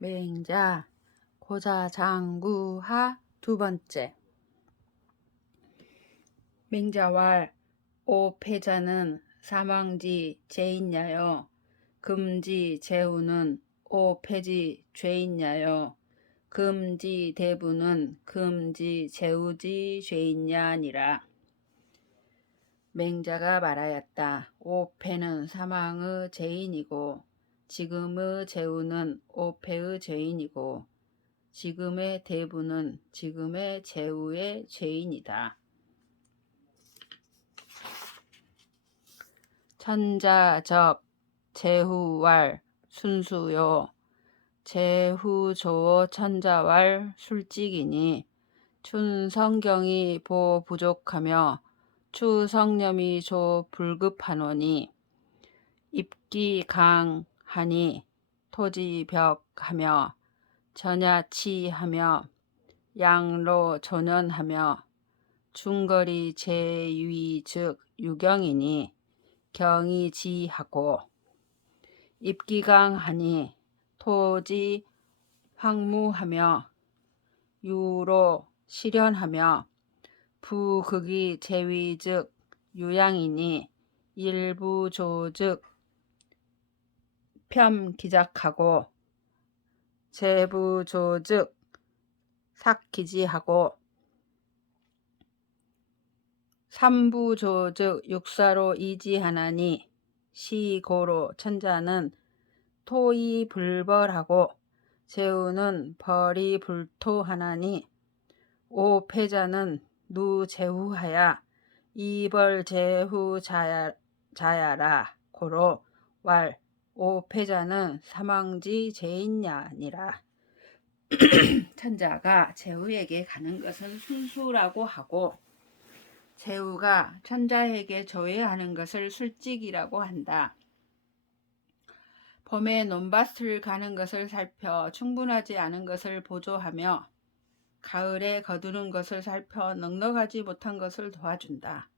맹자 고자장구하 두 번째. 맹자왈 오패자는 사망지 죄있냐요. 금지 제후는 오패지 죄있냐요. 금지 대부는 금지 제후지 죄있냐니라. 맹자가 말하였다. 오패는 사망의 죄인이고 지금의 제후는 오패의 죄인이고 지금의 대부는 지금의 제후의 죄인이다. 천자적 제후왈 순수요. 제후조 천자왈 술직이니 춘성경이 보 부족하며 추성념이 조 불급하노니 입기 강하니 토지벽하며 전야치하며 양로 조년하며 중거리 제위 즉 유경이니 경이지하고 입기강하니 토지 황무하며 유로 실현하며 부극이 제위 즉 유양이니 일부조 즉 편기작하고 제부조 즉 삭기지하고 삼부조 즉 육사로 이지하나니 시고로 천자는 토이 불벌하고 제후는 벌이 불토하나니 오패자는 누제후하야 이벌제후 자야라 고로 왈 오패자는 사망지 죄인냐니라. 천자가 제후에게 가는 것은 순수라고 하고 제후가 천자에게 조회하는 것을 술직이라고 한다. 봄에 논밭을 가는 것을 살펴 충분하지 않은 것을 보조하며 가을에 거두는 것을 살펴 넉넉하지 못한 것을 도와준다.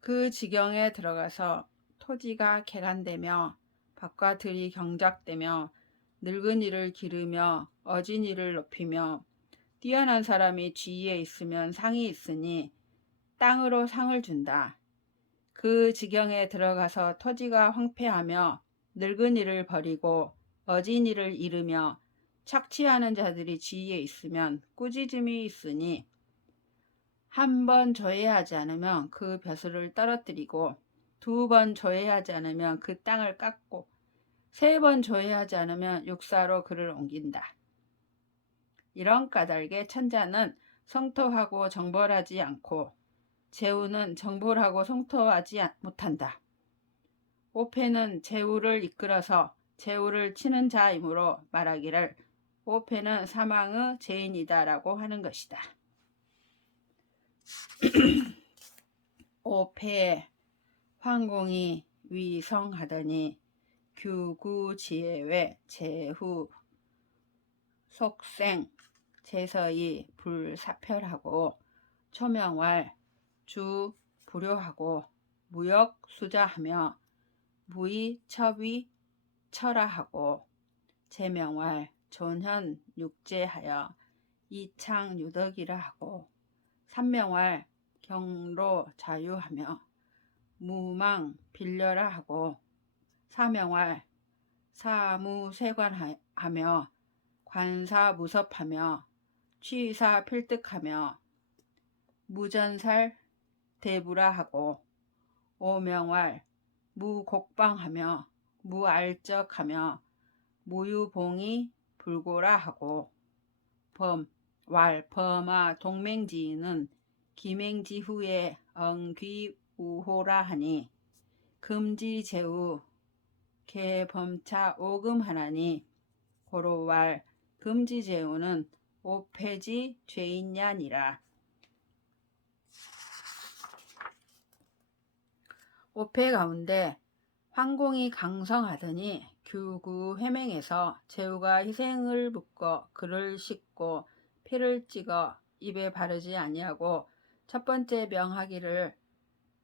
그 지경에 들어가서 토지가 개간되며 밭과 들이 경작되며 늙은이를 기르며 어진이를 높이며 뛰어난 사람이 지위에 있으면 상이 있으니 땅으로 상을 준다. 그 지경에 들어가서 토지가 황폐하며 늙은이를 버리고 어진이를 잃으며 착취하는 자들이 지위에 있으면 꾸짖음이 있으니 한 번 조회하지 않으면 그 벼슬을 떨어뜨리고 두 번 조회하지 않으면 그 땅을 깎고 세 번 조회하지 않으면 육사로 그를 옮긴다. 이런 까닭에 천자는 성토하고 정벌하지 않고 제후는 정벌하고 성토하지 못한다. 오패는 제후를 이끌어서 제후를 치는 자이므로 말하기를 오패는 사망의 죄인이다라고 하는 것이다. 오패 황공이 위성하더니 규구지혜외 제후 속생 제서이 불사별하고 초명왈 주 불효하고 무역 수자하며 무의 첩위 철하하고 제명왈 존현 육제하여 이창 유덕이라 하고 삼명왈 경로 자유하며 무망 빌려라 하고 사명왈 사무세관하며 관사 무섭하며 취사 필득하며 무전살 대부라 하고 오명왈 무곡방하며 무알적하며 무유봉이 불고라 하고 범왈 범아 동맹지인은 기맹지후에 엉귀우호라 하니 금지제후 개범차 오금하나니 고로왈 금지제후는 오패지 죄인냐니라. 오패 가운데 황공이 강성하더니 규구 회맹에서 제후가 희생을 묻고 글을 씻고 피를 찍어 입에 바르지 아니하고 첫 번째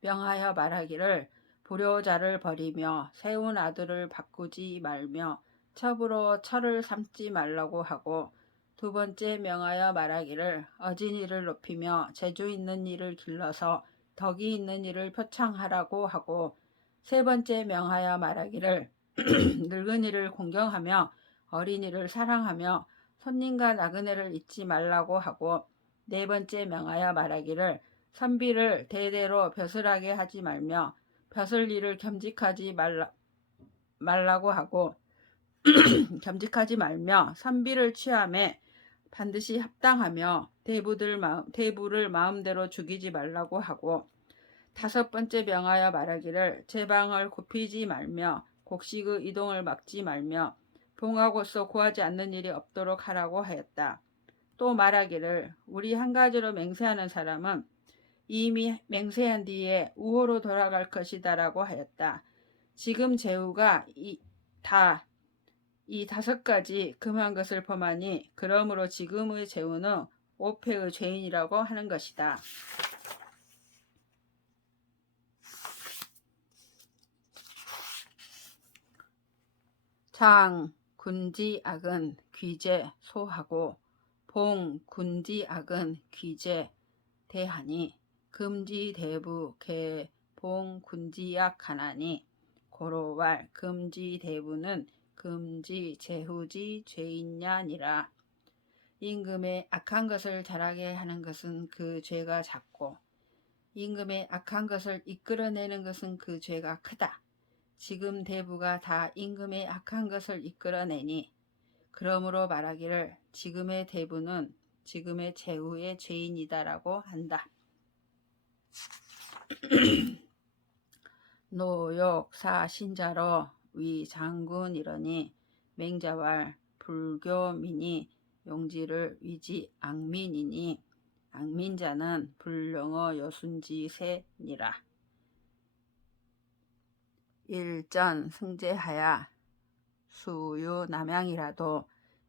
명하여 말하기를 불효자를 버리며 세운 아들을 바꾸지 말며 첩으로 철을 삼지 말라고 하고, 두 번째 명하여 말하기를 어진이를 높이며 재주 있는 이를 길러서 덕이 있는 이를 표창하라고 하고, 세 번째 명하여 말하기를 늙은이를 공경하며 어린이를 사랑하며 손님과 나그네를 잊지 말라고 하고, 네 번째 명하여 말하기를 선비를 대대로 벼슬하게 하지 말며 벼슬 일을 말라고 하고, 겸직하지 말며 선비를 취함에 반드시 합당하며 대부를 마음대로 죽이지 말라고 하고, 다섯 번째 명하여 말하기를 제방을 굽히지 말며 곡식의 이동을 막지 말며 봉하고서 고하지 않는 일이 없도록 하라고 하였다. 또 말하기를 우리 한 가지로 맹세하는 사람은 이미 맹세한 뒤에 우호로 돌아갈 것이다라고 하였다. 지금 제후가 이 다섯 가지 금한 것을 범하니 그러므로 지금의 제후는 오패의 죄인이라고 하는 것이다. 장 군지악은 귀제 소하고 봉 군지악은 귀제 대하니 금지대부 개 봉 군지악 하나니 고로왈 금지대부는 금지 제후지 죄인냐니라. 임금의 악한 것을 잘하게 하는 것은 그 죄가 작고 임금의 악한 것을 이끌어내는 것은 그 죄가 크다. 지금 대부가 다 임금의 악한 것을 이끌어내니 그러므로 말하기를 지금의 대부는 지금의 제후의 죄인이다라고 한다. 노욕사 신자로 위 장군 이러니 맹자왈 불교민이 용지를 위지 악민이니 악민자는 불령어 여순지세니라. 일전 승제하야 수유 남양이라도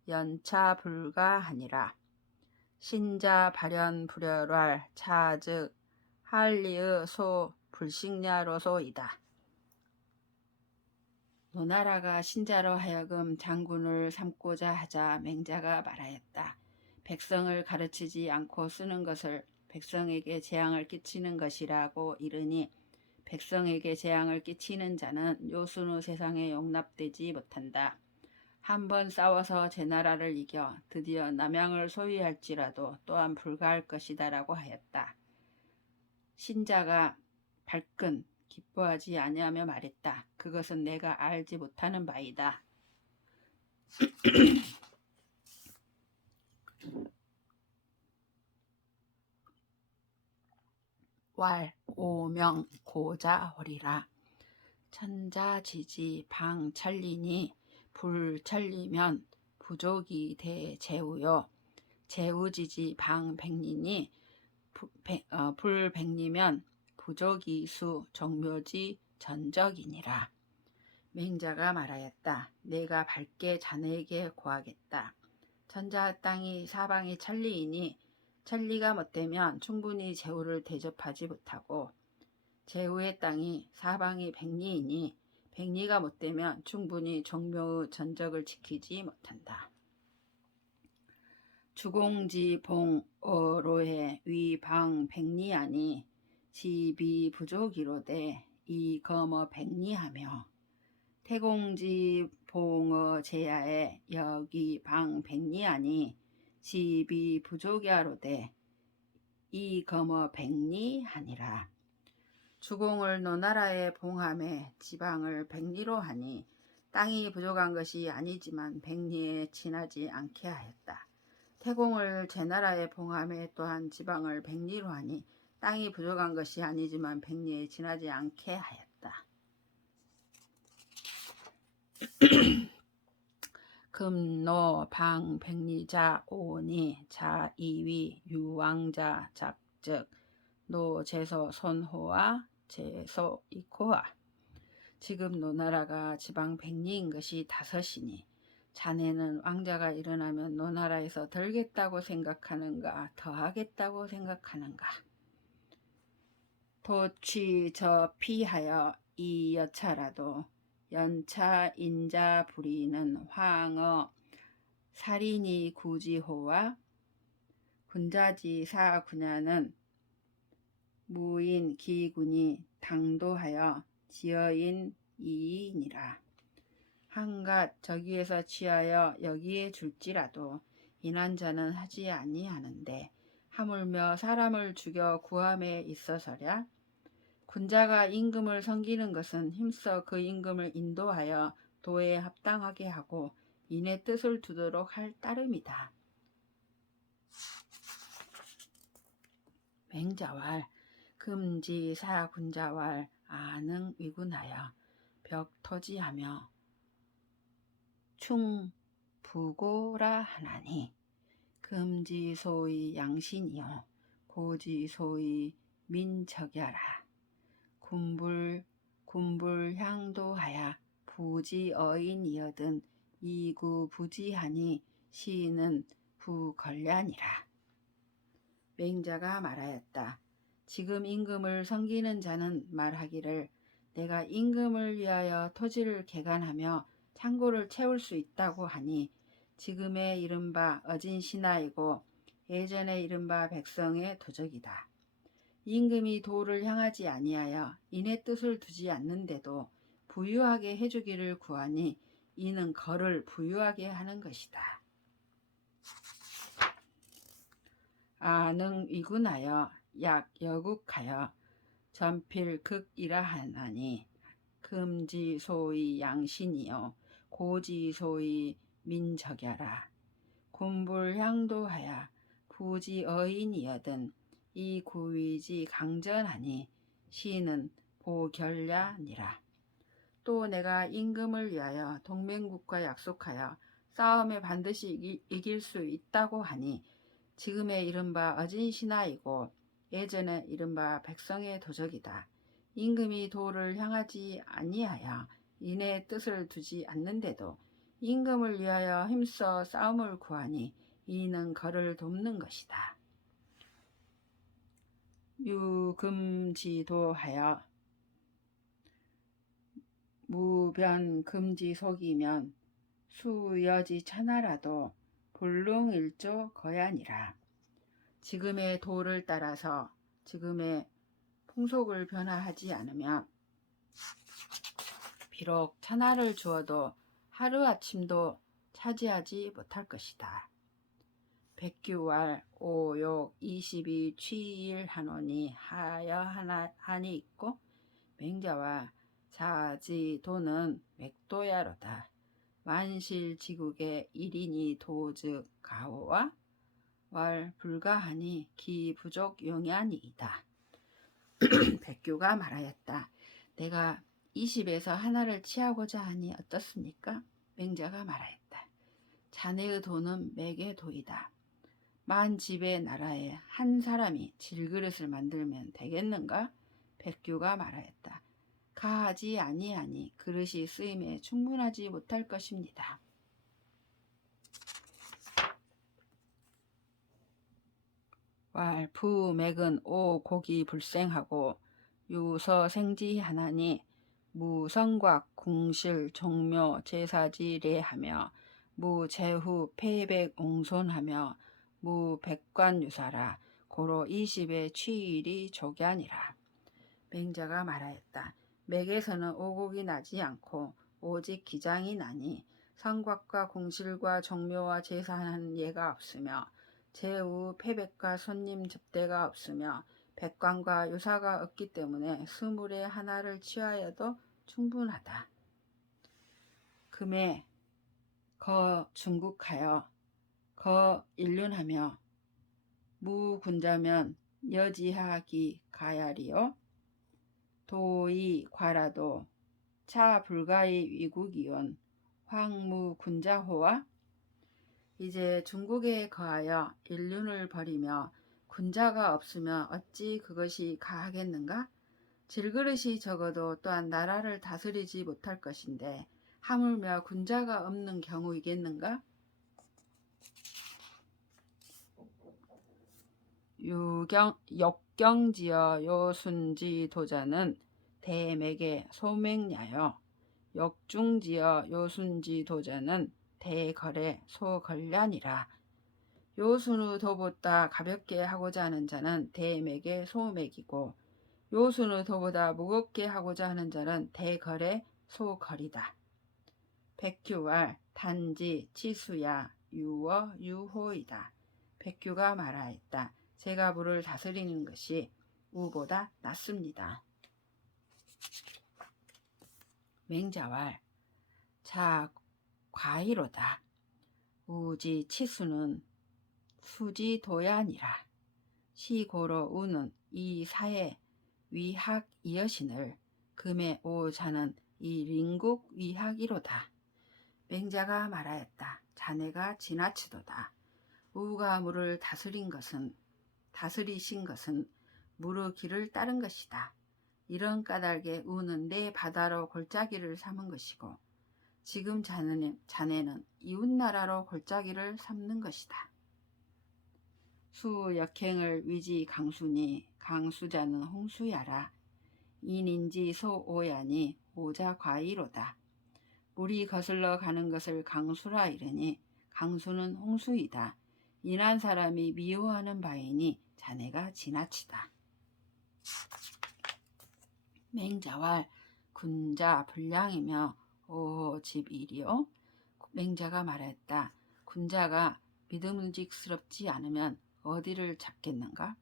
연차 불가하니라. 신자 발현 불열활 차즉 할리의 소 불식냐로소이다. 노나라가 신자로 하여금 장군을 삼고자 하자 맹자가 말하였다. 백성을 가르치지 않고 쓰는 것을 백성에게 재앙을 끼치는 것이라고 이르니 백성에게 재앙을 끼치는 자는 요순의 세상에 용납되지 못한다. 한번 싸워서 제 나라를 이겨 드디어 남양을 소유할지라도 또한 불가할 것이다라고 하였다. 신자가 발끈 기뻐하지 아니하며 말했다. 그것은 내가 알지 못하는 바이다. 왈 오명 고자허리라. 천자지지 방찰리니 불찰리면 부족이 대제우요. 제우지지 방백리니 불백리면 부족이 수 정묘지 전적이니라. 맹자가 말하였다. 내가 밝게 자네에게 고하겠다. 천자 땅이 사방이 천리이니 천리가 못되면 충분히 제후를 대접하지 못하고 제후의 땅이 사방이 백리이니 백리가 못되면 충분히 종묘의 전적을 지키지 못한다. 주공지 봉어로해 위방 백리하니 지비 부족이로되 이거머 백리하며 태공지 봉어 제야에 여기 방 백리하니 지비 부족이하로되 이거머 백리하니라. 주공을 노나라에 봉함에 지방을 백리로 하니 땅이 부족한 것이 아니지만 백리에 지나지 않게 하였다. 태공을 제나라에 봉함에 또한 지방을 백리로 하니 땅이 부족한 것이 아니지만 백리에 지나지 않게 하였다. 금노 방 백리자 오니 자 이위 유왕자 작즉 노 제소 손호와 제소 이코와. 지금 노나라가 지방 백리인 것이 다섯이니 자네는 왕자가 일어나면 노나라에서 덜겠다고 생각하는가 더하겠다고 생각하는가. 도취 저 피하여 이 여차라도 연차 인자 부리는 황어 살인이 구지호와 군자지사 군야는 무인 기군이 당도하여 지어인 이이니라. 한갓 저기에서 취하여 여기에 줄지라도 인한자는 하지 아니하는데 하물며 사람을 죽여 구함에 있어서랴. 군자가 임금을 섬기는 것은 힘써 그 임금을 인도하여 도에 합당하게 하고 인의 뜻을 두도록 할 따름이다. 맹자왈 금지사 군자왈 아능 위군하여 벽터지하며 충부고라 하나니 금지소의 양신이요 고지소의 민척야라. 군불향도하야 부지어인이여든 이구부지하니 시는 부걸ля니라. 맹자가 말하였다. 지금 임금을 섬기는 자는 말하기를 내가 임금을 위하여 토지를 개간하며 창고를 채울 수 있다고 하니 지금의 이른바 어진 신하이고 예전에 이른바 백성의 도적이다. 임금이 도를 향하지 아니하여 인의 뜻을 두지 않는데도 부유하게 해주기를 구하니 이는 거를 부유하게 하는 것이다. 아능 위군하여 약 여국하여 전필극이라 하나니 금지소의 양신이요 고지소의 민적야라. 군불향도하여 부지어인이여든 이 구위지 강전하니 시는 보결야니라. 또 내가 임금을 위하여 동맹국과 약속하여 싸움에 반드시 이길 수 있다고 하니 지금의 이른바 어진 신하이고 예전에 이른바 백성의 도적이다. 임금이 도를 향하지 아니하여 인의 뜻을 두지 않는데도 임금을 위하여 힘써 싸움을 구하니 이는 거를 돕는 것이다. 유금지도하여 무변금지속이면 수여지 천하라도 불능일조 거야니라. 지금의 도를 따라서 지금의 풍속을 변화하지 않으면 비록 천하를 주어도 하루아침도 차지하지 못할 것이다. 백규왈 오욕 22 취일 한원이 하여 하니 있고 맹자와 자지도는 맥도야로다. 만실지국의 1인이 도즉 가오와 왈 불가하니 기부족 용야니이다. 백규가 말하였다. 내가 20에서 하나를 취하고자 하니 어떻습니까? 맹자가 말하였다. 자네의 도는 맥의 도이다. 만 집의 나라에 한 사람이 질그릇을 만들면 되겠는가? 백규가 말하였다. 가하지 아니하니 그릇이 쓰임에 충분하지 못할 것입니다. 왈 부맥은 오 곡이 불생하고 유서생지하나니 무성곽 궁실 종묘 제사지례하며 무제후 폐백옹손하며 무백관유사라. 고로 20의 취일이 조견이라. 맹자가 말하였다. 맥에서는 오곡이 나지 않고 오직 기장이 나니 성곽과 궁실과 종묘와 제사하는 예가 없으며 제후 패백과 손님 접대가 없으며 백관과 유사가 없기 때문에 스물의 하나를 취하여도 충분하다. 금에 거 중국하여 거 일륜하며 무군자면 여지하기 가야리요 도이 과라도 차 불가의 위국이온 황무군자호와. 이제 중국에 거하여 일륜을 벌이며 군자가 없으면 어찌 그것이 가하겠는가? 질그릇이 적어도 또한 나라를 다스리지 못할 것인데 하물며 군자가 없는 경우이겠는가? 역경지어 요순지 도자는 대맥에 소맹야여 역중지어 요순지 도전은 대거래 소걸련이라. 요순의 도보다 가볍게 하고자 하는 자는 대맥의 소맥이고 요순의 도보다 무겁게 하고자 하는 자는 대거래 소걸이다. 백규왈 단지 치수야 유어 유호이다. 백규가 말하였다. 제가 물을 다스리는 것이 우보다 낫습니다. 맹자왈 자 과이로다. 우지 치수는 수지 도야니라. 시고로 우는 이 사회 위학 이여신을 금의 오자는 이 링국 위학이로다. 맹자가 말하였다. 자네가 지나치도다. 우가 물을 다스리신 것은 물의 길을 따른 것이다. 이런 까닭에 우는 내 바다로 골짜기를 삼은 것이고 지금 자네는 이웃나라로 골짜기를 삼는 것이다. 수 역행을 위지 강수니 강수자는 홍수야라. 인인지 소오야니 오자 과이로다. 물이 거슬러 가는 것을 강수라 이르니 강수는 홍수이다. 인한 사람이 미워하는 바이니 자네가 지나치다. 맹자왈 군자 불량이며 오집이리오. 맹자가 말했다. 군자가 믿음직스럽지 않으면 어디를 잡겠는가?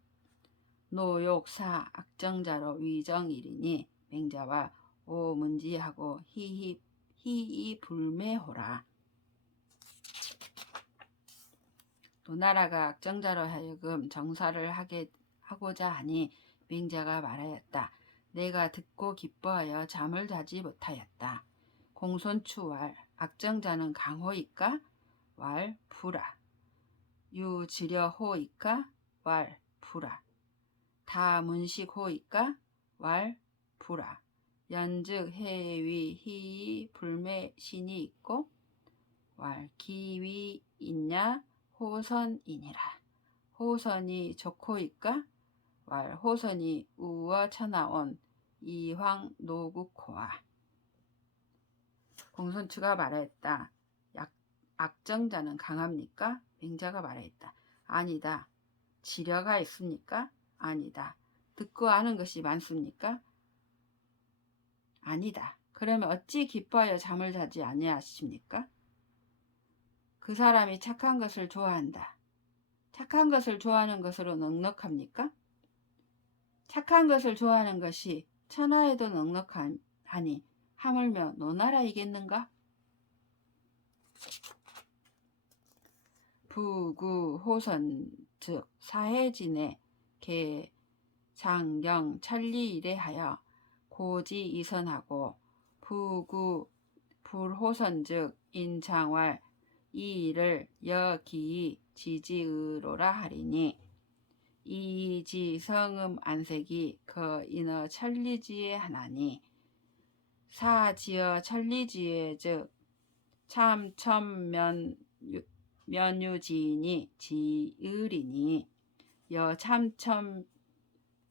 노욕사 악정자로 위정이리니 맹자와 오문지하고 희이 불매호라. 노나라가 악정자로 하여금 정사를 하고자 하니 맹자가 말하였다. 내가 듣고 기뻐하여 잠을 자지 못하였다. 공손추왈 악정자는 강호이까? 왈 부라. 유지려호이까? 왈 부라. 다문식호이까? 왈 부라. 연즉 해위 희이 불매신이 있고 왈 기위 있냐 호선이니라. 호선이 좋고이까? 왈 호선이 우어 쳐나온 이황 노국호와. 공손추가 말했다. 악정자는 강합니까? 맹자가 말했다. 아니다. 지려가 있습니까? 아니다. 듣고 아는 것이 많습니까? 아니다. 그러면 어찌 기뻐하여 잠을 자지 아니하십니까? 그 사람이 착한 것을 좋아한다. 착한 것을 좋아하는 것으로 넉넉합니까? 착한 것을 좋아하는 것이 천하에도 넉넉하니 하물며 노나라이겠는가? 부구호선 즉 사해진의 개장경 천리이래하여 고지이선하고 불호선 즉 인창왈 이일을 여기이 지지의로라 하리니 이지성음 안색이 거인어 천리지에 하나니 사지어 천리지에 즉 참천면유지이니 지의리니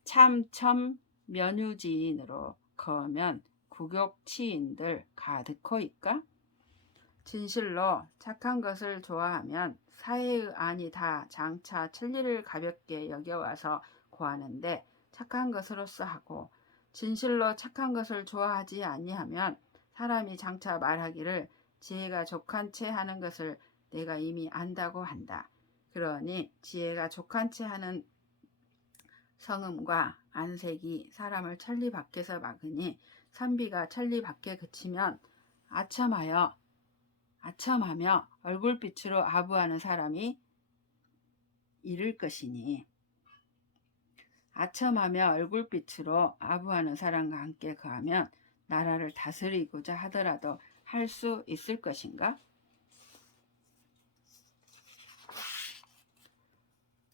참천면유지인으로 거면 구욕치인들 가득호이까? 진실로 착한 것을 좋아하면 사해의 안이 다 장차 천리를 가볍게 여겨와서 고하는데 착한 것으로서 하고 진실로 착한 것을 좋아하지 아니하면 사람이 장차 말하기를 지혜가 족한 채 하는 것을 내가 이미 안다고 한다. 그러니 지혜가 족한 채 하는 성음과 안색이 사람을 천리 밖에서 막으니 선비가 천리 밖에 그치면 아첨하며 얼굴빛으로 아부하는 사람이 이를 것이니 아첨하며 얼굴빛으로 아부하는 사람과 함께 거하면 나라를 다스리고자 하더라도 할 수 있을 것인가?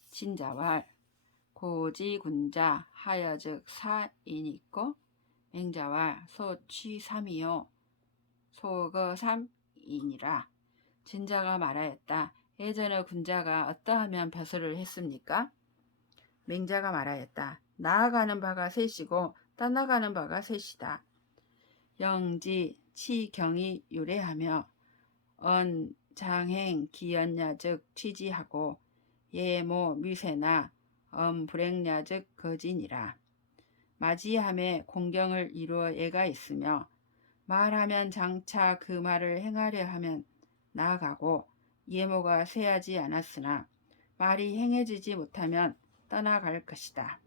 진자왈 고지군자 하여즉 사인있고 맹자왈 소취삼이요 소거삼이니라. 진자가 말하였다. 예전에 군자가 어떠하면 벼슬을 했습니까? 맹자가 말하였다. 나아가는 바가 셋이고 떠나가는 바가 셋이다. 영지 치경이 유래하며 장행 기연야 즉 취지하고 예모 미세나 불행야 즉 거진이라. 맞이함에 공경을 이루어 예가 있으며 말하면 장차 그 말을 행하려 하면 나아가고 예모가 쇠하지 않았으나 말이 행해지지 못하면 떠나갈 것이다.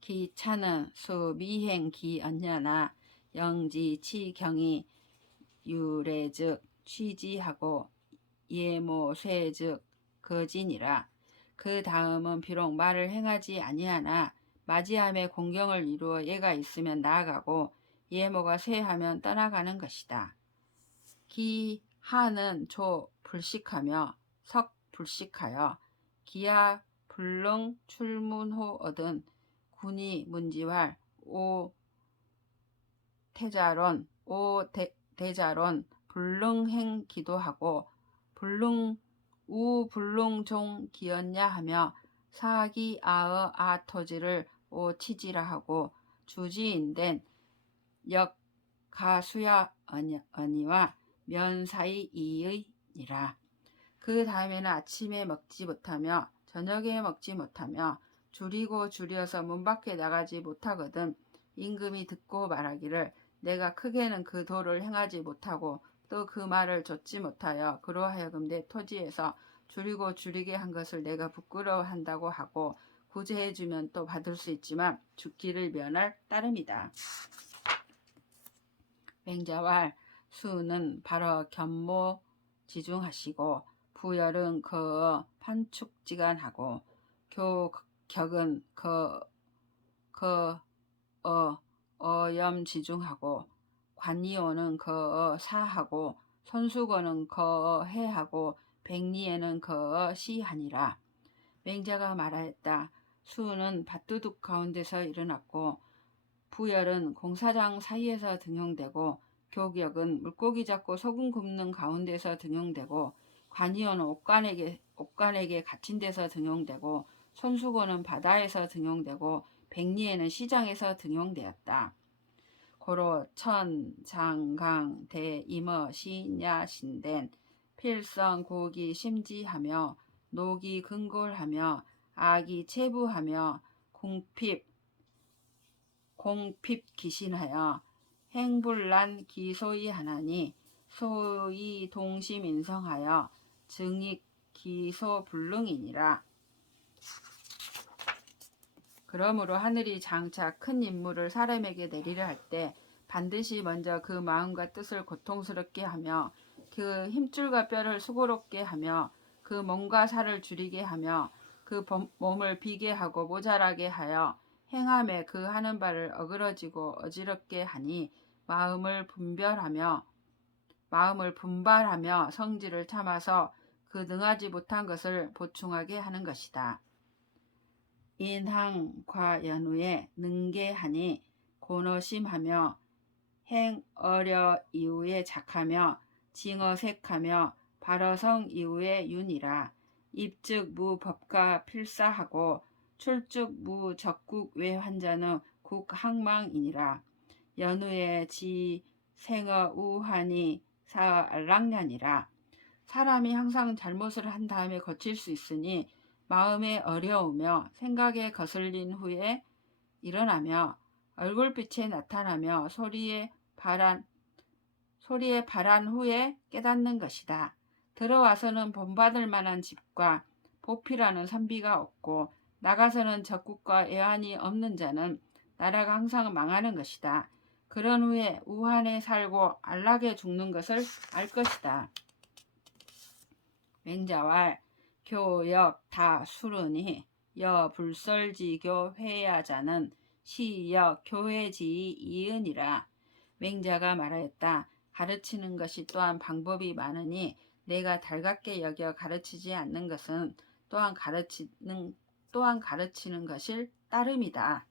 기차는 수 미행 기언냐나 영지 치경이 유래 즉 취지하고 예모 쇠 즉 거진이라. 그 다음은 비록 말을 행하지 아니하나 맞이함에 공경을 이루어 예가 있으면 나아가고 예모가 쇠하면 떠나가는 것이다. 기하는 조 불식하며 석 불식하여 기하 불능 출문호 얻은 군이 문지활 오 대자론 불능행 기도하고 불능 우불능종 기언냐 하며 사기 아어 아토지를 오 치지라 하고 주지인된 역 가수야 언니와 면사이 이의니라. 그 다음에는 아침에 먹지 못하며 저녁에 먹지 못하며 줄이고 줄여서 문 밖에 나가지 못하거든 임금이 듣고 말하기를 내가 크게는 그 도를 행하지 못하고 또 그 말을 좇지 못하여 그로하여금 내 토지에서 줄이고 줄이게 한 것을 내가 부끄러워한다고 하고 구제해주면 또 받을 수 있지만 죽기를 면할 따름이다. 맹자왈 수는 바로 견모지중하시고 부열은 거어 판축지간하고 격은 어염지중하고 관이오는 거어 사하고 손수건은 거어 해하고 백리에는 거어 시하니라. 맹자가 말하였다. 수는 밭두둑 가운데서 일어났고 부열은 공사장 사이에서 등용되고 교격은 물고기 잡고 소금 굽는 가운데서 등용되고 관이오는 옥간에게 갇힌 데서 등용되고 손수건은 바다에서 등용되고 백리에는 시장에서 등용되었다. 고로 천, 장, 강, 대, 임어, 시냐, 신된 필성, 고기, 심지하며 노기, 근골하며 악이, 체부하며 공핍, 기신하여 행불난, 기소이 하나니 소이 동심 인성하여 증익, 기소, 불능이니라. 그러므로 하늘이 장차 큰 임무를 사람에게 내리려 할 때 반드시 먼저 그 마음과 뜻을 고통스럽게 하며 그 힘줄과 뼈를 수고롭게 하며 그 몸과 살을 줄이게 하며 그 몸을 비게 하고 모자라게 하여 행함에 그 하는 바를 어그러지고 어지럽게 하니 마음을 분발하며 성질을 참아서 그 능하지 못한 것을 보충하게 하는 것이다. 인항과연후에 능계하니 고노심하며 행어려 이후에 작하며 징어색하며 발어성 이후에 윤이라. 입즉 무법가 필사하고 출즉 무적국 외환자는 국항망이니라. 연후에 지생어 우하니 사알랑냐니라. 사람이 항상 잘못을 한 다음에 고칠 수 있으니 마음에 어려우며 생각에 거슬린 후에 일어나며 얼굴빛에 나타나며 소리에 발한 후에 깨닫는 것이다. 들어와서는 본받을 만한 집과 보필하는 선비가 없고 나가서는 적국과 애환이 없는 자는 나라가 항상 망하는 것이다. 그런 후에 우한에 살고 안락에 죽는 것을 알 것이다. 맹자왈 교역 다 수르니 여 불설지교 회야자는 시여 교회지이 이은이라. 맹자가 말하였다. 가르치는 것이 또한 방법이 많으니 내가 달갑게 여겨 가르치지 않는 것은 또한 가르치는 것일 따름이다.